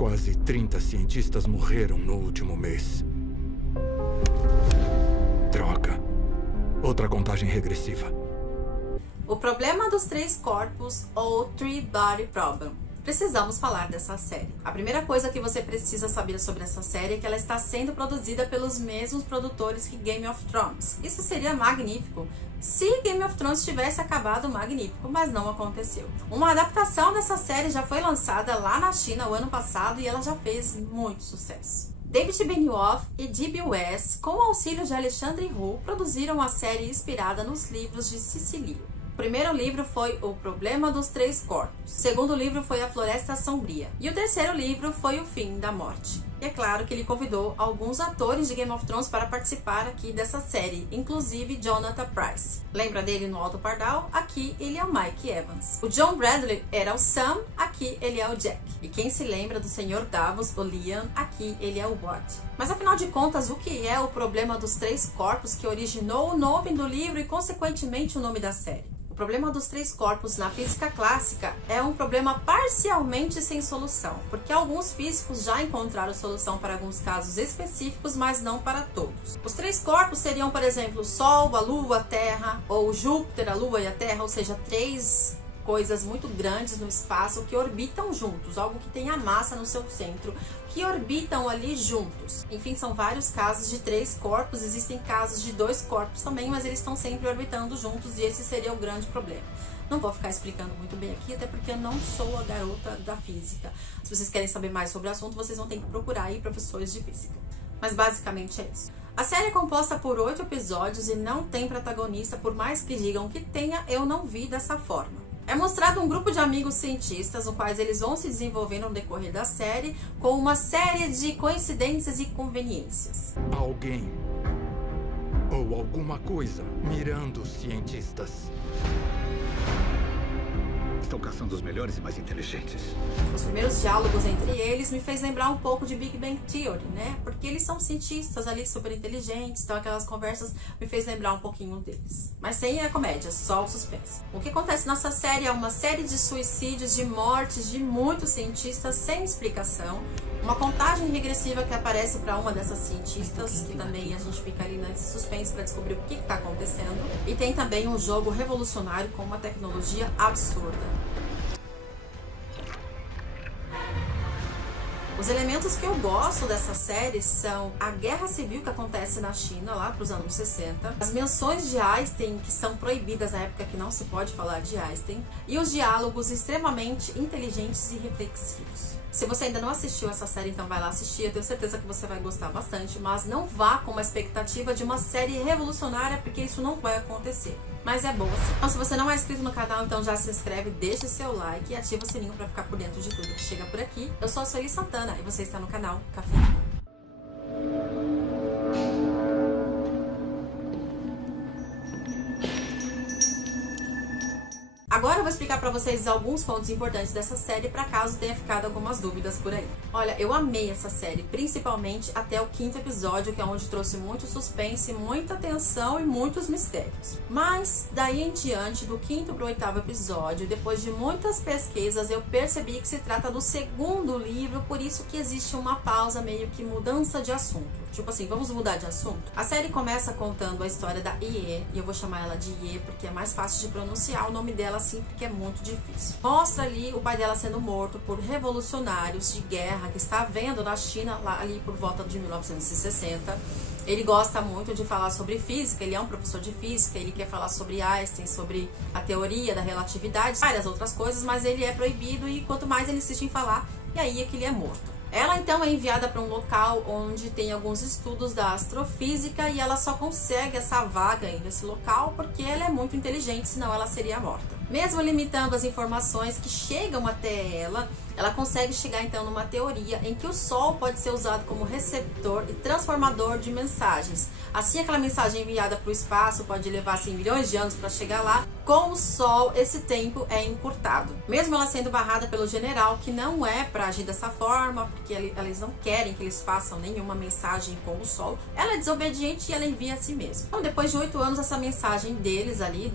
Quase 30 cientistas morreram no último mês. Droga. Outra contagem regressiva. O problema dos três corpos, ou Three Body Problem. Precisamos falar dessa série. A primeira coisa que você precisa saber sobre essa série é que ela está sendo produzida pelos mesmos produtores que Game of Thrones. Isso seria magnífico se Game of Thrones tivesse acabado magnífico, mas não aconteceu. Uma adaptação dessa série já foi lançada lá na China o ano passado e ela já fez muito sucesso. David Benioff e D.B. Weiss, com o auxílio de Alexandre Hu, produziram a série inspirada nos livros de C.S. Lewis. O primeiro livro foi O Problema dos Três Corpos. O segundo livro foi A Floresta Sombria. E o terceiro livro foi O Fim da Morte. E é claro que ele convidou alguns atores de Game of Thrones para participar aqui dessa série, inclusive Jonathan Pryce. Lembra dele no Alto Pardal? Aqui ele é o Mike Evans. O John Bradley era o Sam, aqui ele é o Jack. E quem se lembra do Sr. Davos, o Liam, aqui ele é o Ward. Mas afinal de contas, o que é O Problema dos Três Corpos que originou o nome do livro e consequentemente o nome da série? O problema dos três corpos na física clássica é um problema parcialmente sem solução, porque alguns físicos já encontraram solução para alguns casos específicos, mas não para todos. Os três corpos seriam, por exemplo, o Sol, a Lua, a Terra, ou Júpiter, a Lua e a Terra, ou seja, três coisas muito grandes no espaço que orbitam juntos, algo que tenha massa no seu centro, que orbitam ali juntos. Enfim, são vários casos de três corpos, existem casos de dois corpos também, mas eles estão sempre orbitando juntos e esse seria o grande problema. Não vou ficar explicando muito bem aqui, até porque eu não sou a garota da física. Se vocês querem saber mais sobre o assunto, vocês vão ter que procurar aí professores de física. Mas basicamente é isso. A série é composta por 8 episódios e não tem protagonista, por mais que digam que tenha, eu não vi dessa forma. É mostrado um grupo de amigos cientistas, no quais eles vão se desenvolvendo no decorrer da série, com uma série de coincidências e conveniências. Alguém ou alguma coisa mirando os cientistas. Estão caçando os melhores e mais inteligentes. Os primeiros diálogos entre eles me fez lembrar um pouco de Big Bang Theory, né? Porque eles são cientistas ali, super inteligentes, então aquelas conversas me fez lembrar um pouquinho deles. Mas sem a comédia, só o suspense. O que acontece nessa série é uma série de suicídios, de mortes de muitos cientistas sem explicação. Uma contagem regressiva que aparece para uma dessas cientistas, que também a gente fica ali nesse suspense para descobrir o que está acontecendo. E tem também um jogo revolucionário com uma tecnologia absurda. Os elementos que eu gosto dessa série são a guerra civil que acontece na China, lá para os anos 60, as menções de Einstein, que são proibidas na época que não se pode falar de Einstein, e os diálogos extremamente inteligentes e reflexivos. Se você ainda não assistiu essa série, então vai lá assistir, eu tenho certeza que você vai gostar bastante, mas não vá com uma expectativa de uma série revolucionária, porque isso não vai acontecer. Mas é bom assim. Então, se você não é inscrito no canal, então já se inscreve, deixa seu like e ativa o sininho para ficar por dentro de tudo que chega por aqui. Eu sou a Sueli Santana e você está no canal Café. Agora eu vou explicar pra vocês alguns pontos importantes dessa série, pra caso tenha ficado algumas dúvidas por aí. Olha, eu amei essa série, principalmente até o 5º episódio, que é onde trouxe muito suspense, muita tensão e muitos mistérios. Mas, daí em diante, do 5º pro 8º episódio, depois de muitas pesquisas, eu percebi que se trata do segundo livro, por isso que existe uma pausa, meio que mudança de assunto. Tipo assim, vamos mudar de assunto? A série começa contando a história da Ye, e eu vou chamar ela de Ye porque é mais fácil de pronunciar o nome dela assim, porque é muito difícil. Mostra ali o pai dela sendo morto por revolucionários de guerra que está havendo na China, lá ali por volta de 1960. Ele gosta muito de falar sobre física, ele é um professor de física, ele quer falar sobre Einstein, sobre a teoria da relatividade, várias outras coisas, mas ele é proibido e quanto mais ele insiste em falar, e aí é que ele é morto. Ela então é enviada para um local onde tem alguns estudos da astrofísica e ela só consegue essa vaga aí nesse local porque ela é muito inteligente, senão ela seria morta. Mesmo limitando as informações que chegam até ela consegue chegar então numa teoria em que o Sol pode ser usado como receptor e transformador de mensagens. Assim, aquela mensagem enviada para o espaço pode levar assim, milhões de anos para chegar lá. Com o Sol, esse tempo é encurtado. Mesmo ela sendo barrada pelo general, que não é para agir dessa forma, porque eles não querem que eles façam nenhuma mensagem com o Sol, ela é desobediente e ela envia a si mesma. Então, depois de 8 anos, essa mensagem deles ali,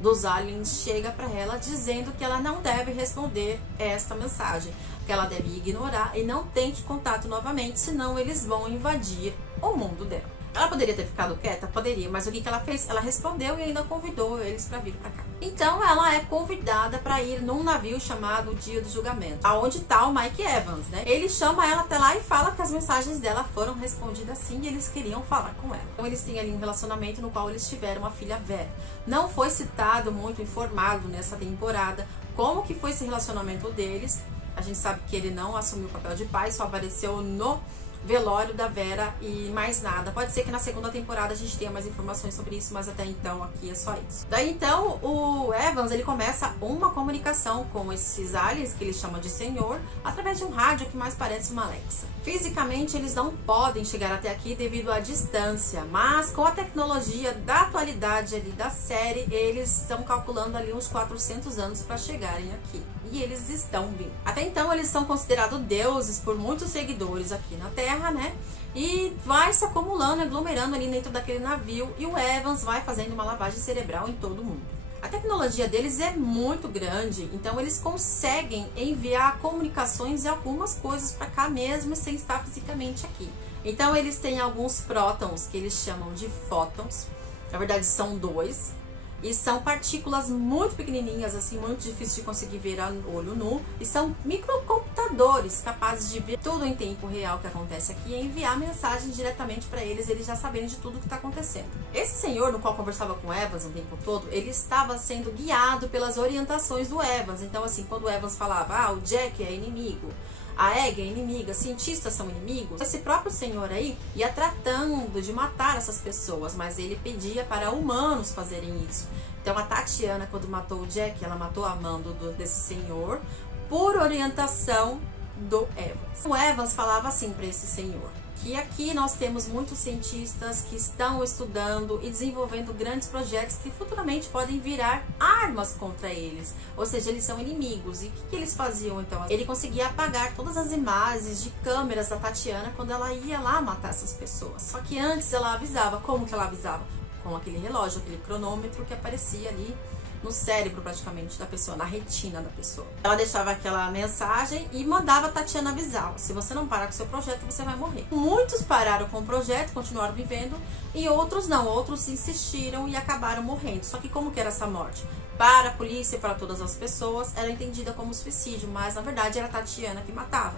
dos aliens, chega para ela dizendo que ela não deve responder esta mensagem, que ela deve ignorar e não tente contato novamente, senão eles vão invadir o mundo dela. Ela poderia ter ficado quieta? Poderia, mas o que ela fez? Ela respondeu e ainda convidou eles para vir para cá. Então ela é convidada para ir num navio chamado Dia do Julgamento, aonde tá o Mike Evans, né? Ele chama ela até lá e fala que as mensagens dela foram respondidas sim e eles queriam falar com ela. Então eles têm ali um relacionamento no qual eles tiveram a filha Vera. Não foi citado muito, informado nessa temporada como que foi esse relacionamento deles. A gente sabe que ele não assumiu o papel de pai, só apareceu no velório da Vera e mais nada. Pode ser que na segunda temporada a gente tenha mais informações sobre isso, mas até então aqui é só isso. Daí então o Evans, ele começa uma comunicação com esses aliens, que ele chama de Senhor, através de um rádio que mais parece uma Alexa. Fisicamente eles não podem chegar até aqui devido à distância, mas com a tecnologia da atualidade ali da série, eles estão calculando ali uns 400 anos para chegarem aqui. E eles estão vindo. Até então eles são considerados deuses por muitos seguidores aqui na Terra, né? E vai se acumulando, aglomerando ali dentro daquele navio. E o Evans vai fazendo uma lavagem cerebral em todo mundo. A tecnologia deles é muito grande, então eles conseguem enviar comunicações e algumas coisas para cá mesmo sem estar fisicamente aqui. Então eles têm alguns prótons que eles chamam de fótons. Na verdade são dois. E são partículas muito pequenininhas, assim, muito difíceis de conseguir ver a olho nu. E são microcomputadores capazes de ver tudo em tempo real que acontece aqui e enviar mensagens diretamente para eles já sabendo de tudo que está acontecendo. Esse senhor, no qual conversava com Evans o tempo todo, ele estava sendo guiado pelas orientações do Evans. Então, assim, quando o Evans falava, o Jack é inimigo, a Egg é inimiga, cientistas são inimigos, esse próprio senhor aí ia tratando de matar essas pessoas, mas ele pedia para humanos fazerem isso. Então a Tatiana, quando matou o Jack, ela matou a mão desse senhor por orientação do Evans. O Evans falava assim para esse senhor, que aqui nós temos muitos cientistas que estão estudando e desenvolvendo grandes projetos que futuramente podem virar armas contra eles, ou seja, eles são inimigos. E o que eles faziam então? Ele conseguia apagar todas as imagens de câmeras da Tatiana quando ela ia lá matar essas pessoas. Só que antes ela avisava. Como que ela avisava? Com aquele relógio, aquele cronômetro que aparecia ali no cérebro praticamente da pessoa, na retina da pessoa. Ela deixava aquela mensagem e mandava a Tatiana avisar: se você não parar com o seu projeto, você vai morrer. Muitos pararam com o projeto, continuaram vivendo, e outros não, outros insistiram e acabaram morrendo. Só que como que era essa morte? Para a polícia e para todas as pessoas, era entendida como suicídio, mas na verdade era a Tatiana que matava.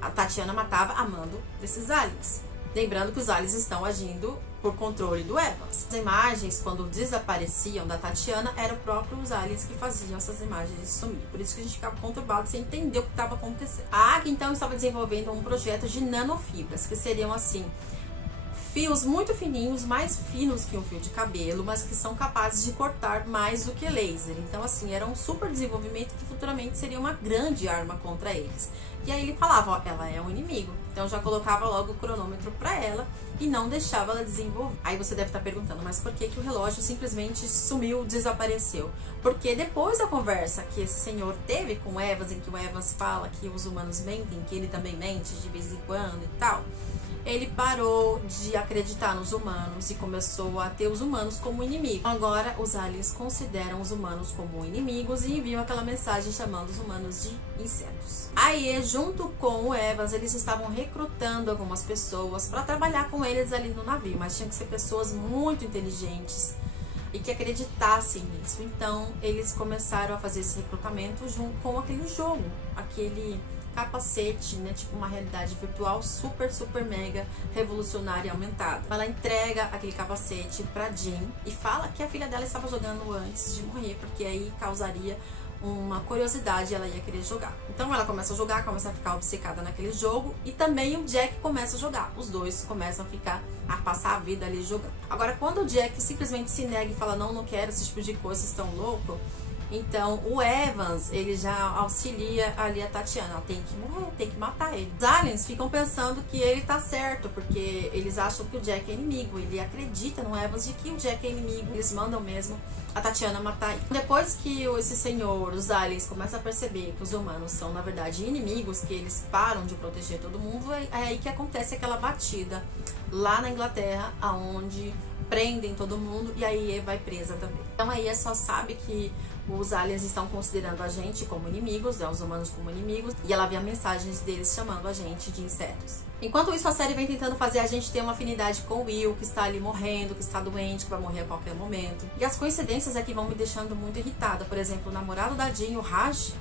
A Tatiana matava a mando desses aliens. Lembrando que os aliens estão agindo por controle do Evans. As imagens, quando desapareciam da Tatiana, eram próprios aliens que faziam essas imagens sumir. Por isso que a gente ficava conturbado sem entender o que estava acontecendo. A AG, então, estava desenvolvendo um projeto de nanofibras, que seriam, assim, fios muito fininhos, mais finos que um fio de cabelo, mas que são capazes de cortar mais do que laser. Então, assim, era um super desenvolvimento que futuramente seria uma grande arma contra eles. E aí ele falava, ela é um inimigo. Então já colocava logo o cronômetro para ela e não deixava ela desenvolver. Aí você deve estar perguntando, mas por que que o relógio simplesmente sumiu, desapareceu? Porque depois da conversa que esse senhor teve com o Evans, em que o Evans fala que os humanos mentem, que ele também mente de vez em quando e tal, ele parou de acreditar nos humanos e começou a ter os humanos como inimigo. Agora os aliens consideram os humanos como inimigos e enviam aquela mensagem chamando os humanos de insetos. Aí, junto com o Evans, eles estavam recrutando algumas pessoas para trabalhar com eles ali no navio, mas tinham que ser pessoas muito inteligentes e que acreditassem nisso. Então eles começaram a fazer esse recrutamento junto com aquele jogo, aquele capacete, né, tipo uma realidade virtual super, super mega revolucionária e aumentada. Ela entrega aquele capacete pra Jean e fala que a filha dela estava jogando antes de morrer, porque aí causaria uma curiosidade e ela ia querer jogar. Então ela começa a jogar, começa a ficar obcecada naquele jogo e também o Jack começa a jogar. Os dois começam a passar a vida ali jogando. Agora, quando o Jack simplesmente se nega e fala não quero esse tipo de coisa, vocês estão loucos, então o Evans, ele já auxilia ali a Tatiana, ela tem que morrer, tem que matar ele. Os aliens ficam pensando que ele tá certo, porque eles acham que o Jack é inimigo, ele acredita no Evans de que o Jack é inimigo, eles mandam mesmo a Tatiana matar ele. Depois que esse senhor, os aliens, começam a perceber que os humanos são na verdade inimigos, que eles param de proteger todo mundo, é aí que acontece aquela batida lá na Inglaterra, aonde prendem todo mundo e aí vai presa também. Então aí só sabe que os aliens estão considerando a gente como inimigos, os humanos como inimigos, e ela vê mensagens deles chamando a gente de insetos. Enquanto isso, a série vem tentando fazer a gente ter uma afinidade com o Will, que está ali morrendo, que está doente, que vai morrer a qualquer momento. E as coincidências aqui vão me deixando muito irritada. Por exemplo, o namorado da Jean, o Raj,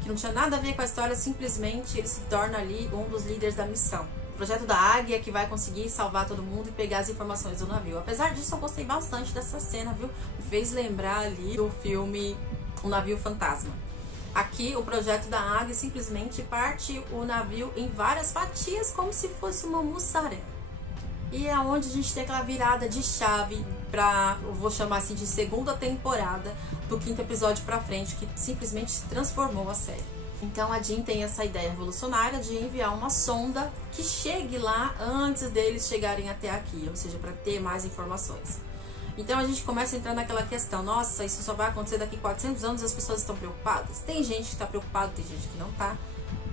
que não tinha nada a ver com a história, simplesmente ele se torna ali um dos líderes da missão. O projeto da Águia, que vai conseguir salvar todo mundo e pegar as informações do navio. Apesar disso, eu gostei bastante dessa cena, viu? Me fez lembrar ali do filme O Navio Fantasma. Aqui, o projeto da Águia simplesmente parte o navio em várias fatias, como se fosse uma mussarela. E é onde a gente tem aquela virada de chave pra, eu vou chamar assim, de segunda temporada, do 5º episódio pra frente, que simplesmente se transformou a série. Então a Jean tem essa ideia revolucionária de enviar uma sonda que chegue lá antes deles chegarem até aqui, ou seja, para ter mais informações. Então a gente começa a entrar naquela questão, nossa, isso só vai acontecer daqui a 400 anos e as pessoas estão preocupadas? Tem gente que está preocupada, tem gente que não está,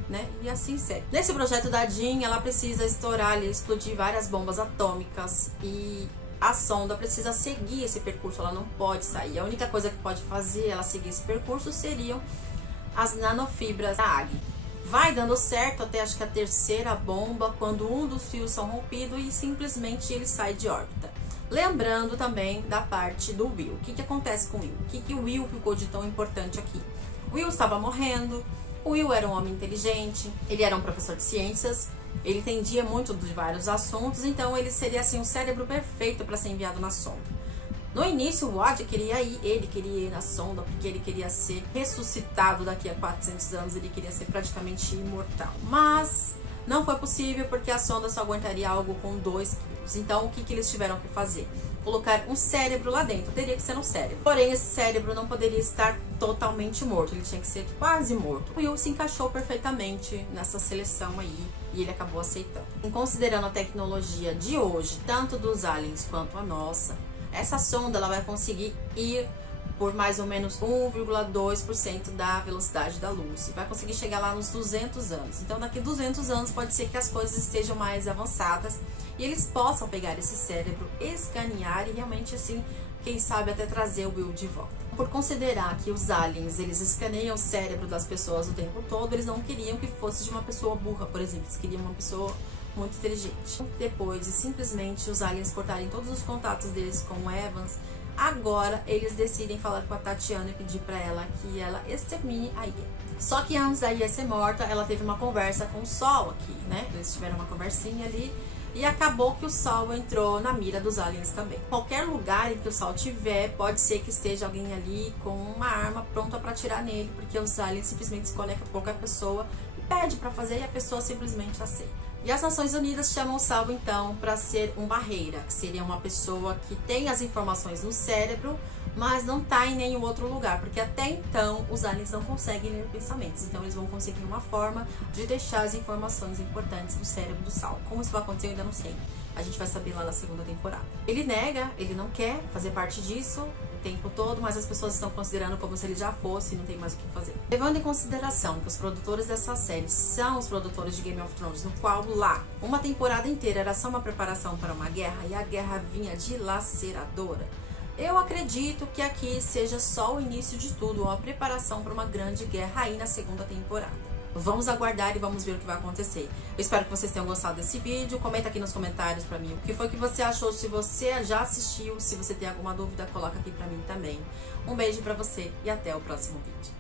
né? E assim segue. Nesse projeto da Jean, ela precisa estourar ali, explodir várias bombas atômicas e a sonda precisa seguir esse percurso, ela não pode sair. A única coisa que pode fazer ela seguir esse percurso seriam as nanofibras da Águia. Vai dando certo até acho que a 3ª bomba, quando um dos fios são rompidos e simplesmente ele sai de órbita. Lembrando também da parte do Will. O que acontece com o Will? O que o Will ficou de tão importante aqui? O Will estava morrendo, o Will era um homem inteligente, ele era um professor de ciências, ele entendia muito de vários assuntos, então ele seria assim um cérebro perfeito para ser enviado na sonda. No início, o Wad queria ir na sonda, porque ele queria ser ressuscitado daqui a 400 anos, ele queria ser praticamente imortal. Mas não foi possível, porque a sonda só aguentaria algo com 2 quilos. Então, o que eles tiveram que fazer? Colocar um cérebro lá dentro, teria que ser um cérebro. Porém, esse cérebro não poderia estar totalmente morto, ele tinha que ser quase morto. O Will se encaixou perfeitamente nessa seleção aí, e ele acabou aceitando. Considerando a tecnologia de hoje, tanto dos aliens quanto a nossa, essa sonda ela vai conseguir ir por mais ou menos 1,2% da velocidade da luz. E vai conseguir chegar lá nos 200 anos. Então, daqui a 200 anos pode ser que as coisas estejam mais avançadas e eles possam pegar esse cérebro, escanear e realmente assim, quem sabe até trazer o Will de volta. Por considerar que os aliens, eles escaneiam o cérebro das pessoas o tempo todo, eles não queriam que fosse de uma pessoa burra, por exemplo. Eles queriam uma pessoa muito inteligente. Depois de simplesmente os aliens cortarem todos os contatos deles com o Evans, agora eles decidem falar com a Tatiana e pedir para ela que ela extermine a Ia. Só que antes da Ia ser morta, ela teve uma conversa com o Sol aqui, né? Eles tiveram uma conversinha ali e acabou que o Sol entrou na mira dos aliens também. Qualquer lugar em que o Sol tiver, pode ser que esteja alguém ali com uma arma pronta para atirar nele, porque os aliens simplesmente se conectam com qualquer pessoa e pede para fazer e a pessoa simplesmente aceita. E as Nações Unidas chamam o Sal, então, para ser um barreira, que seria uma pessoa que tem as informações no cérebro, mas não está em nenhum outro lugar, porque até então os aliens não conseguem ler pensamentos, então eles vão conseguir uma forma de deixar as informações importantes no cérebro do Sal. Como isso vai acontecer, eu ainda não sei. A gente vai saber lá na 2ª temporada. Ele nega, ele não quer fazer parte disso o tempo todo, mas as pessoas estão considerando como se ele já fosse e não tem mais o que fazer. Levando em consideração que os produtores dessa série são os produtores de Game of Thrones, no qual lá, uma temporada inteira era só uma preparação para uma guerra e a guerra vinha dilaceradora, eu acredito que aqui seja só o início de tudo, uma preparação para uma grande guerra aí na 2ª temporada. Vamos aguardar e vamos ver o que vai acontecer. Eu espero que vocês tenham gostado desse vídeo. Comenta aqui nos comentários pra mim o que foi que você achou, se você já assistiu. Se você tem alguma dúvida, coloca aqui pra mim também. Um beijo pra você e até o próximo vídeo.